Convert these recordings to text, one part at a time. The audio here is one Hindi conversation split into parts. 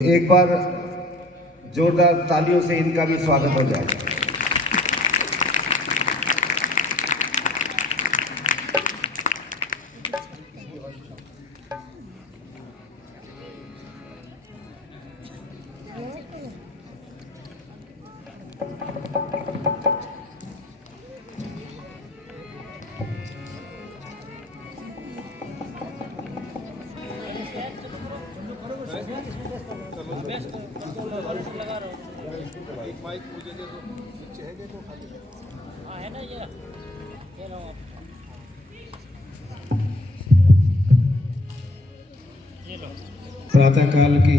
एक बार जोरदार तालियों से इनका भी स्वागत हो जाए। प्रातःकाल की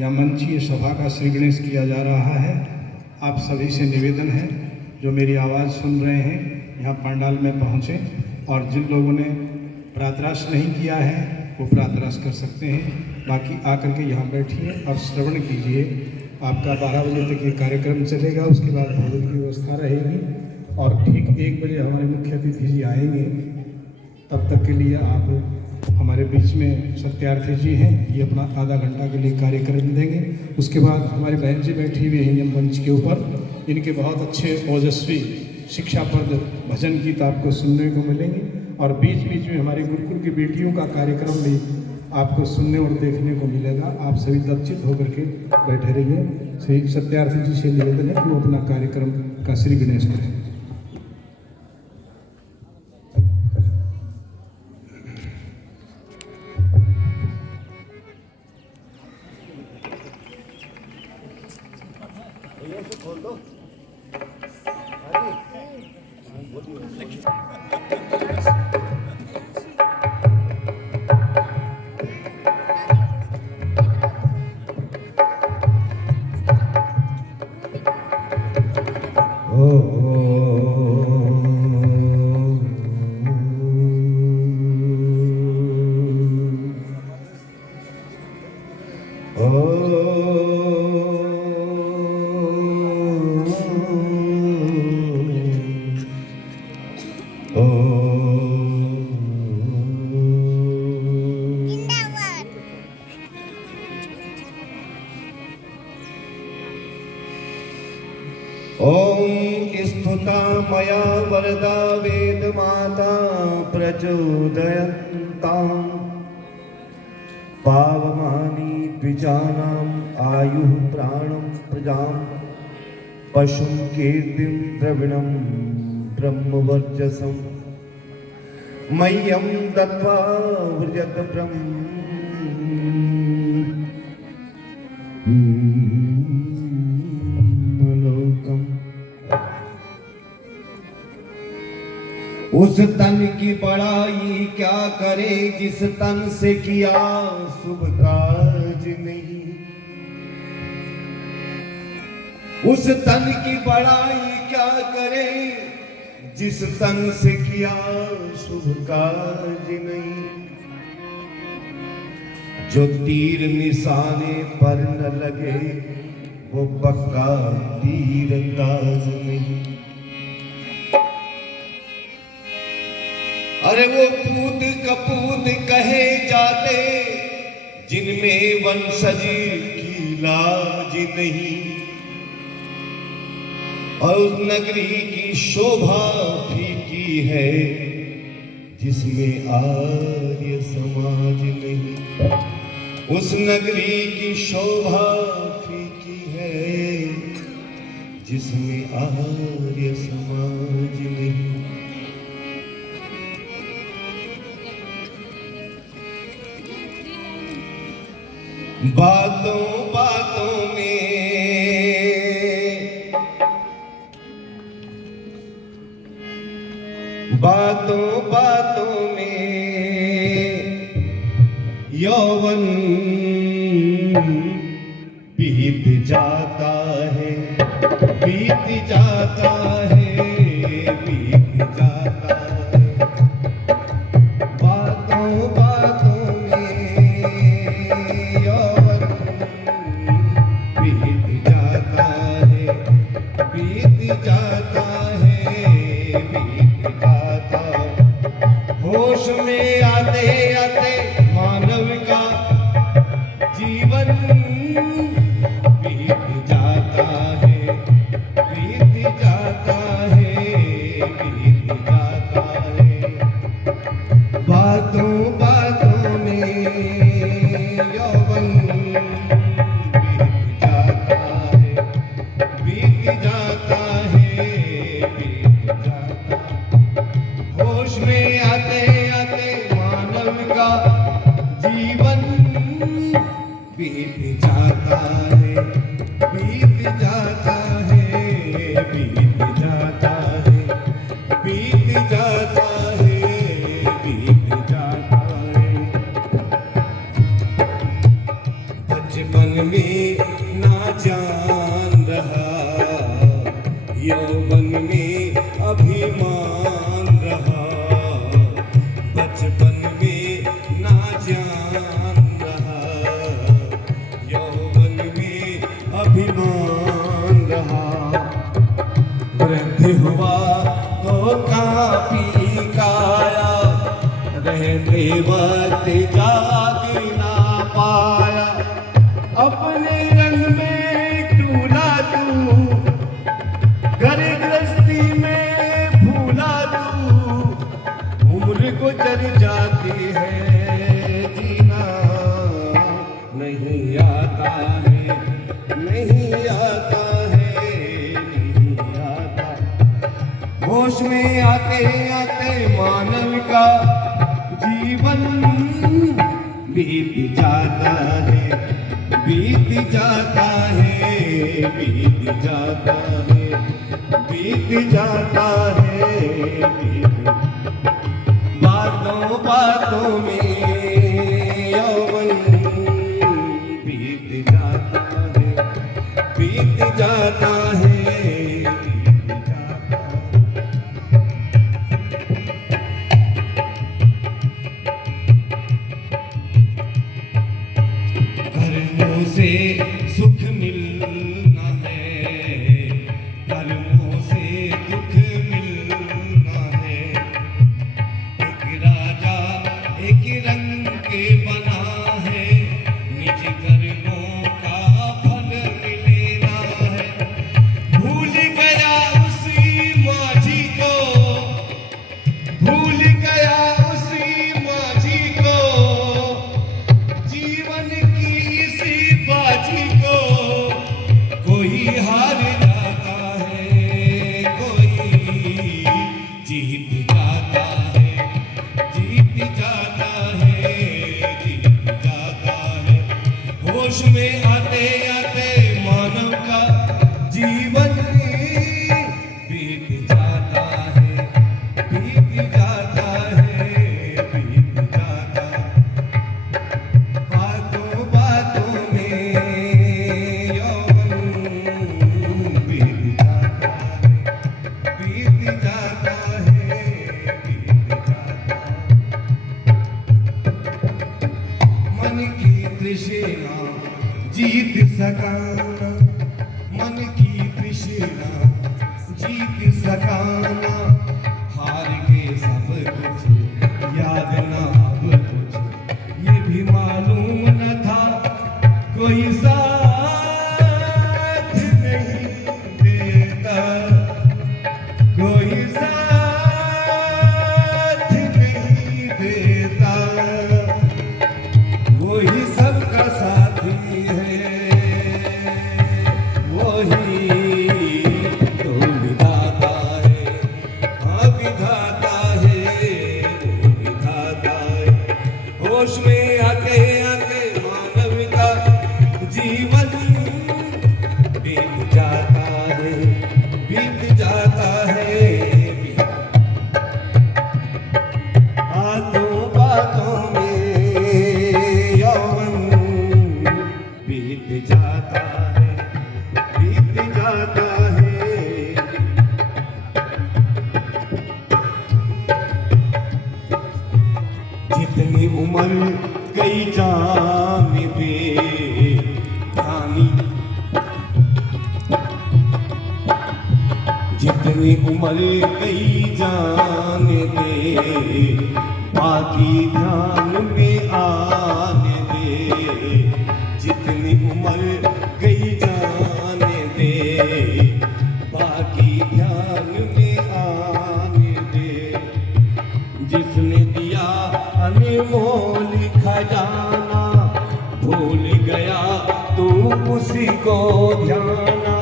या मंचीय सभा का श्री गणेश किया जा रहा है। आप सभी से निवेदन है जो मेरी आवाज़ सुन रहे हैं यहाँ पंडाल में पहुँचे, और जिन लोगों ने प्रातराश नहीं किया है वो प्रातराश कर सकते हैं। बाकी आकर के यहाँ बैठिए और श्रवण कीजिए। आपका 12 बजे तक ये कार्यक्रम चलेगा, उसके बाद भोजन की व्यवस्था रहेगी और ठीक 1 बजे हमारे मुख्य अतिथि जी आएंगे। तब तक के लिए आप हमारे बीच में सत्यार्थी जी हैं, ये अपना आधा घंटा के लिए कार्यक्रम देंगे। उसके बाद हमारे बहन जी बैठी हुई हैं मंच के ऊपर, इनके बहुत अच्छे ओजस्वी शिक्षाप्रद भजन गीत आपको सुनने को मिलेंगे, और बीच बीच में हमारे गुरुकुल की बेटियों का कार्यक्रम भी आपको सुनने और देखने को मिलेगा। आप सभी लज्जित होकर के बैठे रहिए। श्री सत्यार्थी जी से निवेदन है कि वो अपना कार्यक्रम का श्री गणेश करें। स्तुता मया वरदा वेदमाता प्रचोदयन्ताम् पावमानि द्विजानाम् आयुः प्राणं प्रजां पशुं कीर्तिं द्रविणं ब्रह्मवर्चसं मह्यं दत्त्वा व्रजत ब्रह्मलोकम्। उस तन की बड़ाई क्या करे जिस तन से किया शुभ काज नहीं। उस तन की बड़ाई क्या करे जिस तन से किया शुभ काज नहीं। जो तीर निशाने पर न लगे वो पक्का तीरंदाज नहीं। अरे वो पूत कपूत कहे जाते जिनमें वंशज की लाज नहीं। और उस नगरी की शोभा फीकी है जिसमें आर्य समाज नहीं। उस नगरी की शोभा फीकी है जिसमें आर्य समाज नहीं। बातों बातों में यौवन बीत जाता है, बीत जाता है, बीत जाता है। बातों बातों में यौवन बीत जाता है, बीत जाता है, बीत जाता। होश में आते आते मानव का जीवन बीत जाता है, बीत जाता है, बीत जाता है। बातों बातों में यौवन बीत जाता है, बीत जाता है, बीत जाता है। होश में आते आते मानव का जीवन बीत जाता है, बीत जाता है, बीत जाता है, बीत जाता है, बीत जाता है। बचपन में ना जान रहा, यौवन में अभिमान रहा। बचपन में ना जान रहा, यौवन में अभिमान रहा। वृद्ध हुआ तो कापी काया, रहते वक्त जाग ना पाया। अपने रंग में टूला तू, घर गृहस्थी में भूला तू। उम्र गुजर जाती है, जीना नहीं आता है, नहीं आता है, नहीं आता। होश में आते आते मानव का जीवन बीत जाता है, बीत जाता है, बीत जाता है, बीत जाता है, बातों बातों में यौवन बीत जाता है, बीत जाता है, बीत जाता है। कर्मों से सुख मिलना है, कर्मों से दुख मिलना है। एक राजा एक रंग के बना है, निज कर्मों का फल मिलेना है। भूल गया उसी माझी को, भूल गया उसी माझी को, जीवन की इसी बाजी को। कोई हार जाता है, कोई जीत जाता है, जीत जाता है, जीत जाता है। होश में आते आते मानव का जीवन बीत जाता है, बीत जाता है, बीत जाता है। बातों बातों में यौवन बीत जाता है, बीत जाता है, बीत जाता है। मन की तृष्णा जीत सकाना, मन की तृष्णा जीत सकाना। हार के सब कुछ याद ना अब कुछ, ये भी मालूम न था कोई साथ नहीं देता, कोई साथ नहीं देता। वही सबका साथी है, वही तो विधाता है। हाँ विधाता है, वो विधाता है। होश में आते आते मानव का जीवन बीत जाता है, बीत जाता है, बातों बातों में यौवन बीत जाता है, बीत जाता है। जितनी उम्र कई जान दे ध्यानी, जितनी उम्र कई जान दे, बाकी ध्यान में आने दे। जितनी उम्र गई जाने दे, बाकी ध्यान में आने दे। जिसने दिया अनमोल खजाना, भूल गया तू उसी को ध्याना।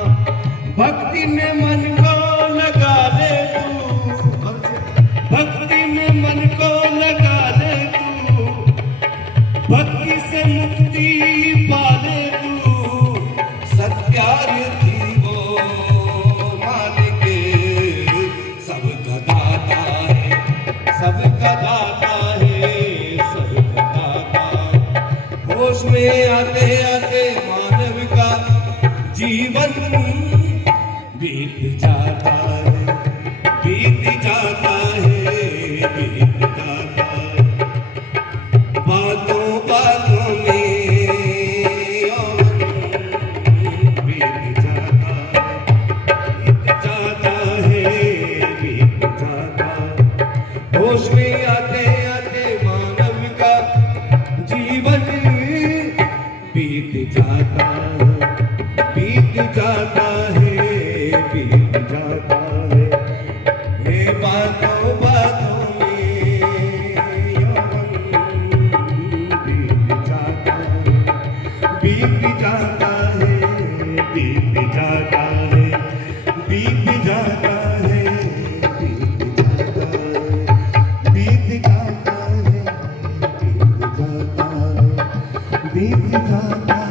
भक्ति में मन को लगा ले तू, भक्ति में मन को लगा ले तू, भक्ति से मुक्ति पाले तू। सत्यार्थी वो मालिक सबका दाता है, सबका दाता है, सबका दाता। होश में आते आते मानव का जीवन बीत जाता है, बीत जाता है, बीत जाता है। बातों बातों में यौवन बीत जाता है, बीत जाता है। होश में आते आते मानव का जीवन बीत जाता है, बीत जाता है, बीत जाता है। ये बातों बातों में यौवन बीत जाता है, बीत जाता है, बीत जाता है, बीत जाता है, बीत जाता है, बीत जाता है, बीत जाता है।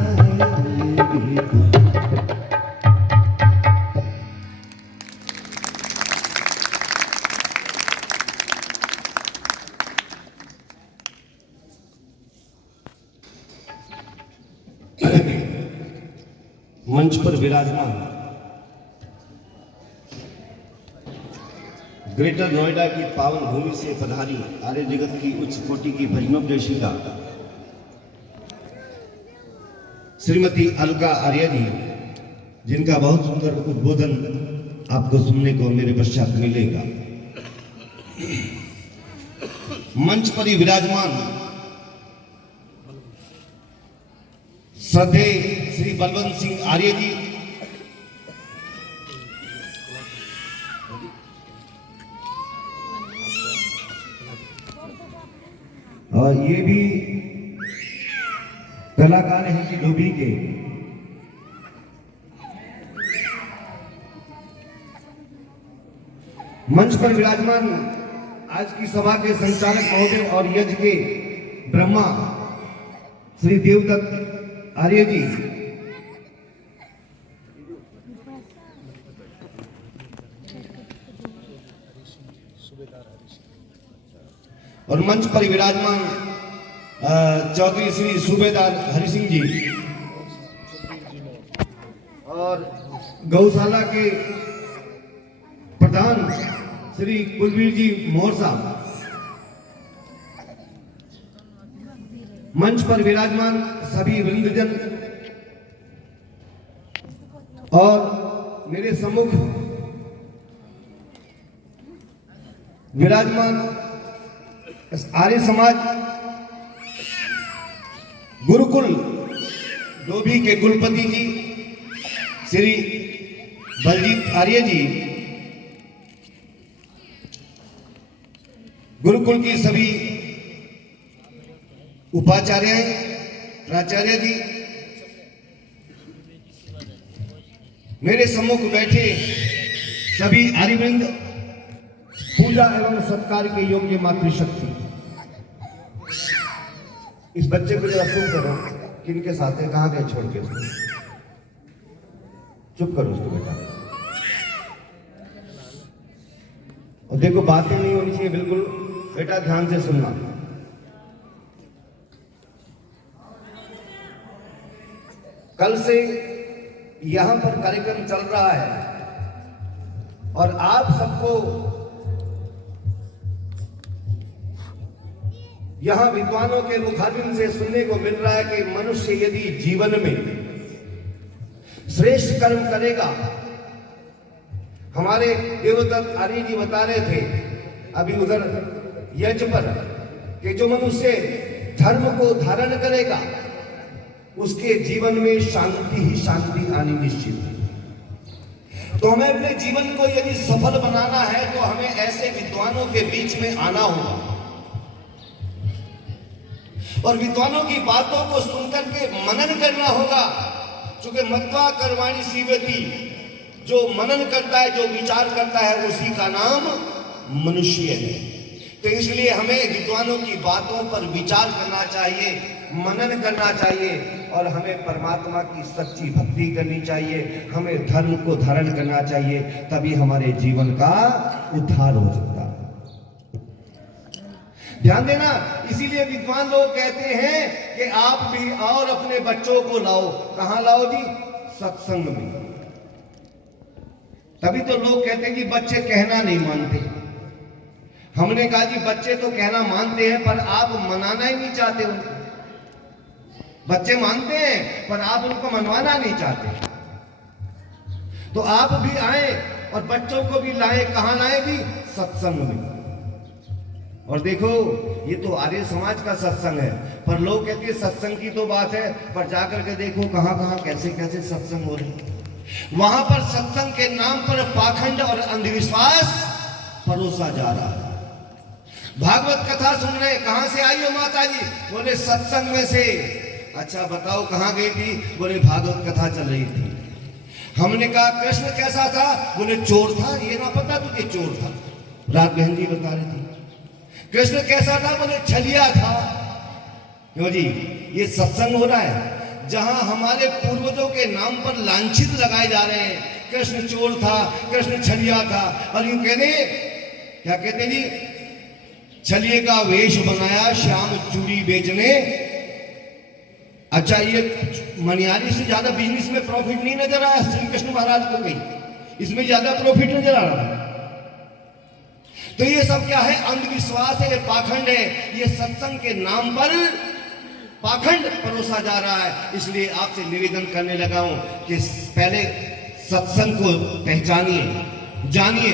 मंच पर विराजमान ग्रेटर नोएडा की पावन भूमि से पधारी आर्य जगत की उच्च कोटि की भजनोपदेशिका श्रीमती अलका आर्य जी, जिनका बहुत सुंदर उद्बोधन आपको सुनने को मेरे पश्चात मिलेगा। मंच पर ही विराजमान श्रद्धेय श्री बलवंत सिंह आर्य जी, और ये भी कलाकार हैं कि डोभी के। मंच पर विराजमान आज की सभा के संचालक महोदय और यज्ञ के ब्रह्मा श्री देवदत्त आर्य जी, और मंच पर विराजमान चौधरी श्री सूबेदार हरि सिंह जी, और गौशाला के प्रधान श्री कुलवीर जी मोहर साहब। मंच पर विराजमान सभी वृंदजन और मेरे सम्मुख विराजमान आर्य समाज गुरुकुल डोभी के कुलपति जी श्री बलजीत आर्य जी, गुरुकुल की सभी उपाचार्य, प्राचार्य जी, मेरे सम्मुख बैठे सभी आर्यवृंद, पूजा एवं सत्कार के योग्य मातृशक्ति। इस बच्चे को जरा सुन करो, किनके साथ है, कहाँ गए छोड़ के उसको? चुप करो उसको बेटा। और देखो बातें नहीं होनी चाहिए बिल्कुल, बेटा ध्यान से सुनना। कल से यहां पर कार्यक्रम चल रहा है और आप सबको यहां विद्वानों के मुखारबिन से सुनने को मिल रहा है कि मनुष्य यदि जीवन में श्रेष्ठ कर्म करेगा, हमारे देवदत्त आर्य जी बता रहे थे अभी उधर यज्ञ पर कि जो मनुष्य धर्म को धारण करेगा उसके जीवन में शांति ही शांति आनी निश्चित है। तो हमें अपने जीवन को यदि सफल बनाना है तो हमें ऐसे विद्वानों के बीच में आना होगा और विद्वानों की बातों को सुनकर के मनन करना होगा। क्योंकि मत्वा कर्माणि सीवति, जो मनन करता है, जो विचार करता है, उसी का नाम मनुष्य है। तो इसलिए हमें विद्वानों की बातों पर विचार करना चाहिए, मनन करना चाहिए और हमें परमात्मा की सच्ची भक्ति करनी चाहिए, हमें धर्म को धारण करना चाहिए, तभी हमारे जीवन का उद्धार हो सकता है। ध्यान देना, इसीलिए विद्वान लोग कहते हैं कि आप भी और अपने बच्चों को लाओ। कहां लाओ जी? सत्संग में। तभी तो लोग कहते हैं कि बच्चे कहना नहीं मानते। हमने कहा जी बच्चे तो कहना मानते हैं पर आप मनाना ही नहीं चाहते उनको। बच्चे मानते हैं पर आप उनको मनवाना नहीं चाहते। तो आप भी आए और बच्चों को भी लाए। कहां लाए जी? सत्संग में। और देखो, ये तो आर्य समाज का सत्संग है, पर लोग कहते हैं सत्संग की तो बात है, पर जाकर के देखो कहां कहां कैसे कैसे सत्संग हो रहे हैं। वहां पर सत्संग के नाम पर पाखंड और अंधविश्वास परोसा जा रहा है। भागवत कथा सुन रहे, कहां से आई हो माता जी? बोले सत्संग में से। अच्छा बताओ कहां गई थी? बोले भागवत कथा चल रही थी। हमने कहा कृष्ण कैसा था? बोले चोर था। ये ना पता तुझे चोर था? रात बहन जी बता रही थी। कृष्ण कैसा था? बोले छलिया था। क्यों जी? ये सत्संग हो रहा है जहां हमारे पूर्वजों के नाम पर लांछित लगाए जा रहे हैं। कृष्ण चोर था, कृष्ण छलिया था, और यूं कहने क्या कहते जी? छलिए का वेश बनाया श्याम चूड़ी बेचने। अच्छा, ये मनियारी से ज्यादा बिजनेस में प्रॉफिट नहीं नजर आया श्री कृष्ण महाराज को कहीं? इसमें ज्यादा प्रॉफिट नजर आ रहा है। तो ये सब क्या है? अंधविश्वास है, पाखंड है। ये सत्संग के नाम पर पाखंड परोसा जा रहा है। इसलिए आपसे निवेदन करने लगा हूं कि पहले सत्संग को पहचानिए, जानिए,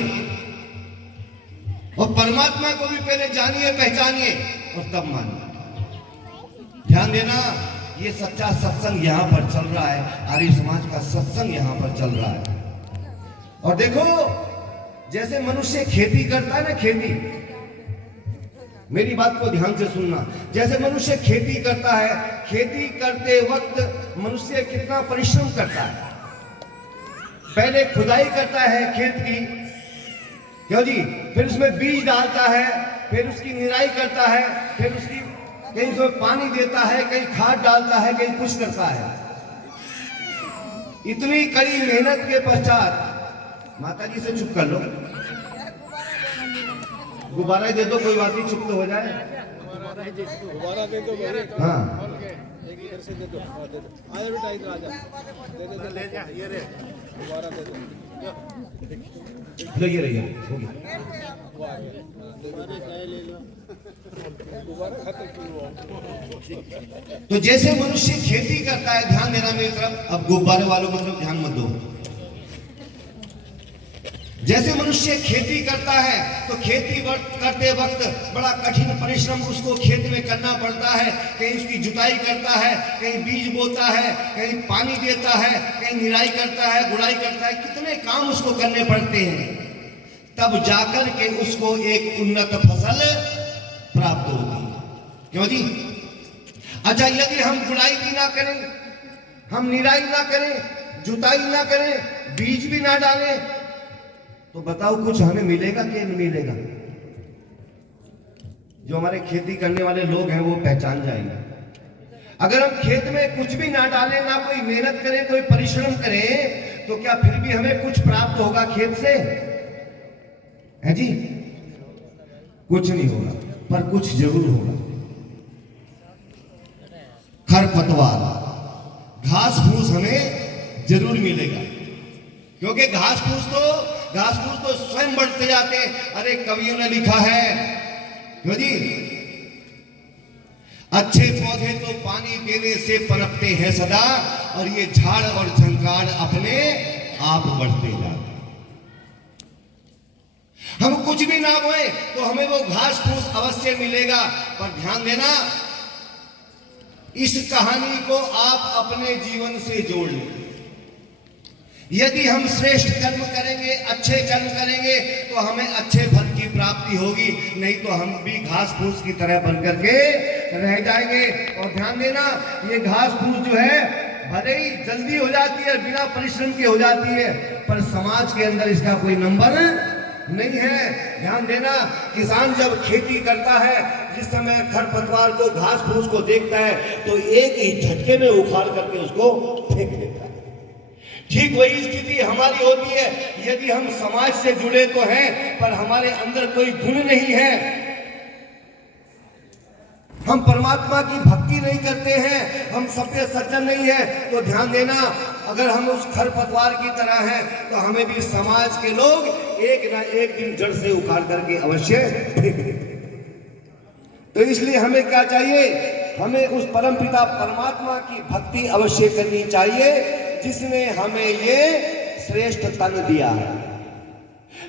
और परमात्मा को भी पहले जानिए, पहचानिए और तब मानिए। ध्यान देना, ये सच्चा सत्संग यहां पर चल रहा है, आर्य समाज का सत्संग यहां पर चल रहा है। और देखो, जैसे मनुष्य खेती करता है ना, खेती, मेरी बात को ध्यान से सुनना। जैसे मनुष्य खेती करता है, खेती करते वक्त मनुष्य कितना परिश्रम करता है। पहले खुदाई करता है खेत की, क्यों जी? फिर उसमें बीज डालता है, फिर उसकी निराई करता है, फिर उसकी कहीं उसमें पानी देता है, कहीं खाद डालता है, कहीं कुछ करता है। इतनी कड़ी मेहनत के पश्चात, माता जी से चुप कर लो, गुब्बारा दे दो, कोई बात नहीं, चुप तो हो जाए। गुब्बारा दे दो। हाँ, इधर से दे दो, दे दो। आजा बेटा, इधर आजा, दे दे, ले जा, ये रे, गुब्बारा दे दो। लो ये रहिए, हो गया। ले लो, गुब्बारा खत्म किया। तो जैसे मनुष्य खेती करता है, ध्यान देना मेरी तरफ, अब गुब्बारे वालों को तरफ ध्यान मत दो। जैसे मनुष्य खेती करता है तो खेती करते वक्त बड़ा कठिन परिश्रम उसको खेत में करना पड़ता है। कहीं उसकी जुताई करता है, कहीं बीज बोता है, कहीं पानी देता है, कहीं निराई करता है, गुड़ाई करता है, कितने काम उसको करने पड़ते हैं। तब जाकर के उसको एक उन्नत फसल प्राप्त होती है। क्यों जी? अच्छा, यदि हम गुड़ाई भी ना करें, हम निराई ना करें, जुताई ना करें, बीज भी ना डालें, तो बताओ कुछ हमें मिलेगा कि नहीं मिलेगा? जो हमारे खेती करने वाले लोग हैं वो पहचान जाएंगे। अगर हम खेत में कुछ भी ना डालें, ना कोई मेहनत करें, कोई परिश्रम करें, तो क्या फिर भी हमें कुछ प्राप्त होगा खेत से? है जी? कुछ नहीं होगा, पर कुछ जरूर होगा। खरपतवार, घास फूस हमें जरूर मिलेगा, क्योंकि घास फूस तो स्वयं बढ़ते जाते हैं। अरे कवियों ने लिखा है, क्यों जी? अच्छे पौधे तो पानी देने से पनपते हैं सदा, और ये झाड़ और झंकार अपने आप बढ़ते जाते हैं। हम कुछ भी ना बोए तो हमें वो घास फूस अवश्य मिलेगा। पर ध्यान देना, इस कहानी को आप अपने जीवन से जोड़ लें। यदि हम श्रेष्ठ कर्म करेंगे, अच्छे कर्म करेंगे, तो हमें अच्छे फल की प्राप्ति होगी, नहीं तो हम भी घास फूस की तरह बन करके रह जाएंगे। और ध्यान देना, ये घास फूस जो है भले ही जल्दी हो जाती है, बिना परिश्रम के हो जाती है, पर समाज के अंदर इसका कोई नंबर नहीं है। ध्यान देना, किसान जब खेती करता है, जिस समय खरपतवार को, घास फूस को देखता है, तो एक ही झटके में उखाड़ करके उसको फेंक देता है। ठीक वही स्थिति हमारी होती है। यदि हम समाज से जुड़े तो हैं, पर हमारे अंदर कोई गुण नहीं है, हम परमात्मा की भक्ति नहीं करते हैं, हम सभ्य सज्जन नहीं है, तो ध्यान देना, अगर हम उस खरपतवार की तरह हैं, तो हमें भी समाज के लोग एक ना एक दिन जड़ से उखाड़ करके अवश्य फेंक देंगे। तो इसलिए हमें क्या चाहिए? हमें उस परमपिता परमात्मा की भक्ति अवश्य करनी चाहिए, जिसने हमें ये श्रेष्ठ तन दिया है।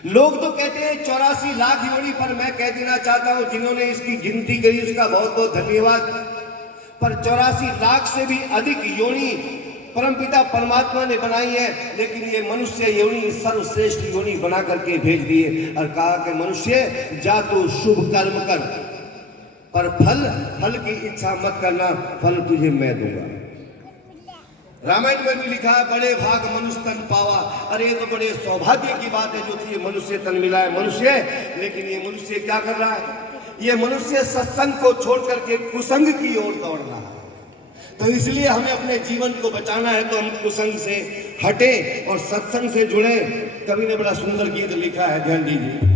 लोग तो कहते हैं 84 लाख योनि, पर मैं कह देना चाहता हूं, जिन्होंने इसकी गिनती करी उसका बहुत बहुत धन्यवाद। पर 84 लाख से भी अधिक योनि परमपिता परमात्मा ने बनाई है, लेकिन ये मनुष्य योनि सर्वश्रेष्ठ योनि बना करके भेज दिए और कहा कि मनुष्य जा तू शुभ कर्म कर, पर फल की इच्छा मत करना, फल तुझे मैं दूंगा। रामायण में भी लिखा है, बड़े भाग मनुष्य तन पावा। अरे ये तो बड़े सौभाग्य की बात है जो तुझे मनुष्य तन मिला है मनुष्य। लेकिन ये मनुष्य क्या कर रहा है? ये मनुष्य सत्संग को छोड़ करके कुसंग की ओर दौड़ रहा है। तो इसलिए हमें अपने जीवन को बचाना है, तो हम कुसंग से हटे और सत्संग से जुड़े। कवि ने बड़ा सुंदर गीत लिखा है, ध्यान दीजिए।